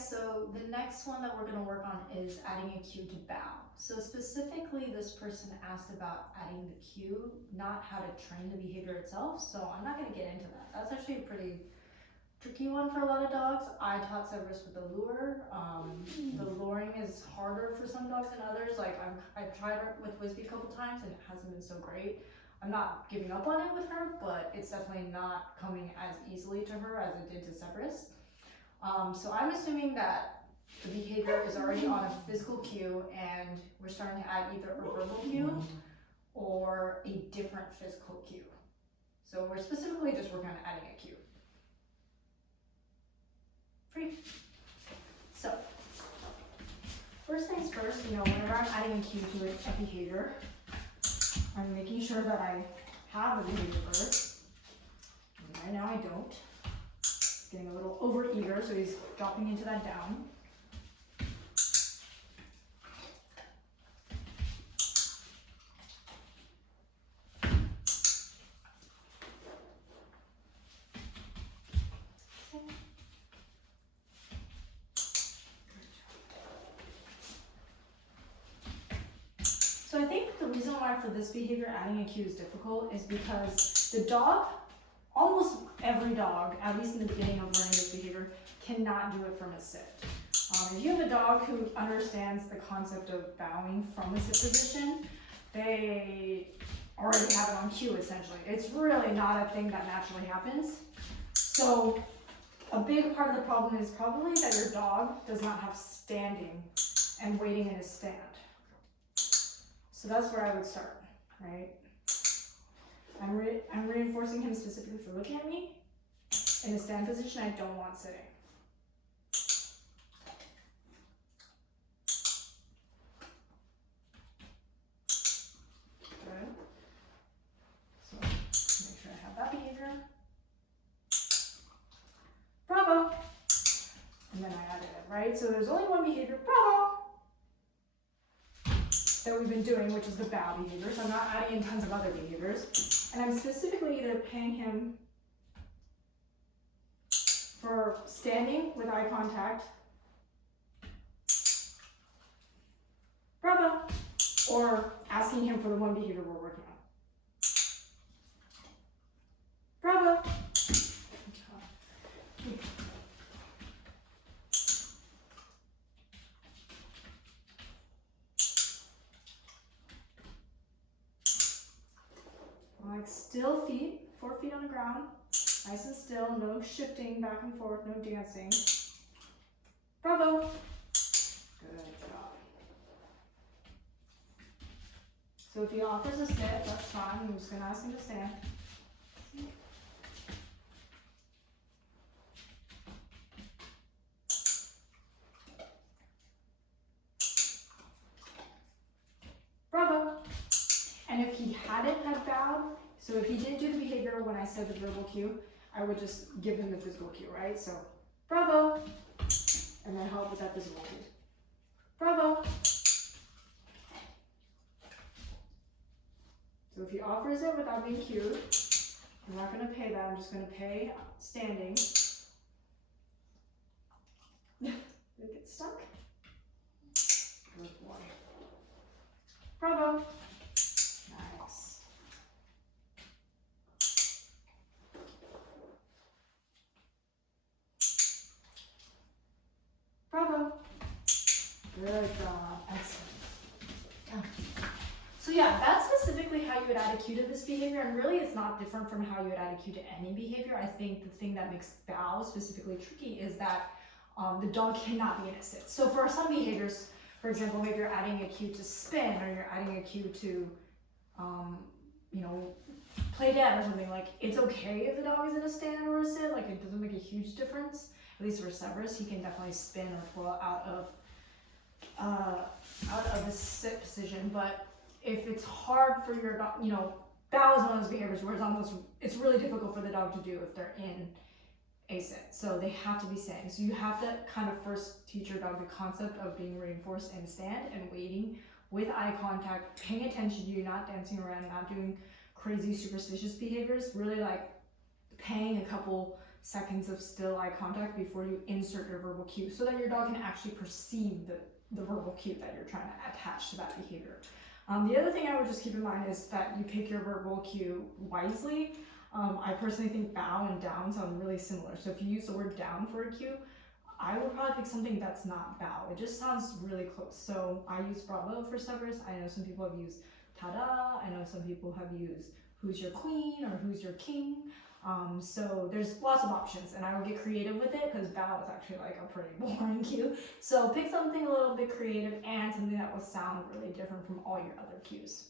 guys, so the next one that we're going to work on is adding a cue to bow. So specifically, this person asked about adding the cue, not how to train the behavior itself, so I'm not going to get into that. That's actually a pretty tricky one for a lot of dogs. I taught Cerberus with the lure. The luring is harder for some dogs than others. Like I've tried it with Wispy a couple times and it hasn't been so great. I'm not giving up on it with her, but it's definitely not coming as easily to her as it did to Cerberus. So I'm assuming that the behavior is already on a physical cue and we're starting to add either a verbal cue or a different physical cue. So we're specifically just working on adding a cue. Free. So, first things first, whenever I'm adding a cue to a behavior, I'm making sure that I have a behavior first. And right now I don't. He's getting a little overeager, so he's dropping into that down. So I think the reason why for this behavior adding a cue is difficult is because the dog, almost every dog, at least in the beginning of learning this behavior, cannot do it from a sit. If you have a dog who understands the concept of bowing from a sit position, they already have it on cue essentially. It's really not a thing that naturally happens. So a big part of the problem is probably that your dog does not have standing and waiting in a stand. So that's where I would start, right? I'm reinforcing him specifically for looking at me. In a stand position, I don't want sitting. Good. So make sure I have that behavior. Bravo. And then I added it, right? So there's only one behavior, bravo, that we've been doing, which is the bow behavior. So I'm not adding in tons of other behaviors. And I'm specifically either paying him for standing with eye contact, bravo, or asking him for the one behavior we're working on. Bravo. Like still feet, 4 feet on the ground, nice and still, no shifting back and forth, no dancing. Bravo. Good job. So if he offers a sit, that's fine. I'm just going to ask him to stand. Bravo. And if he hadn't have bowed, so if he didn't do the behavior when I said the verbal cue, I would just give him the physical cue, right? So, bravo, and then help with that physical cue. Bravo. So if he offers it without being cued, I'm not going to pay that. I'm just going to pay standing. Did it get stuck? Good boy. Bravo. Nice. Bravo. Good job. Excellent. Yeah. So yeah, that's specifically how you would add a cue to this behavior, and really it's not different from how you would add a cue to any behavior. I think the thing that makes bow specifically tricky is that the dog cannot be in a sit. So for some behaviors, for example, maybe you're adding a cue to spin, or you're adding a cue to, play dead or something, like it's okay if the dog is in a stand or a sit, like it doesn't make a huge difference. At least for Cerberus, he can definitely spin or pull out of the sit position. But if it's hard for your dog, bow is one of those behaviors where it's really difficult for the dog to do if they're in a sit. So they have to be sitting. So you have to kind of first teach your dog the concept of being reinforced in stand and waiting with eye contact, paying attention to you, not dancing around, not doing crazy superstitious behaviors, really like paying a couple seconds of still eye contact before you insert your verbal cue, so that your dog can actually perceive the verbal cue that you're trying to attach to that behavior. The other thing I would just keep in mind is that you pick your verbal cue wisely. I personally think bow and down sound really similar. So if you use the word down for a cue, I would probably pick something that's not bow. It just sounds really close. So I use bravo for Cerberus. I know some people have used ta-da. I know some people have used who's your queen or who's your king. So there's lots of options, and I would get creative with it because bow is actually like a pretty boring cue. So pick something a little bit creative and something that will sound really different from all your other cues.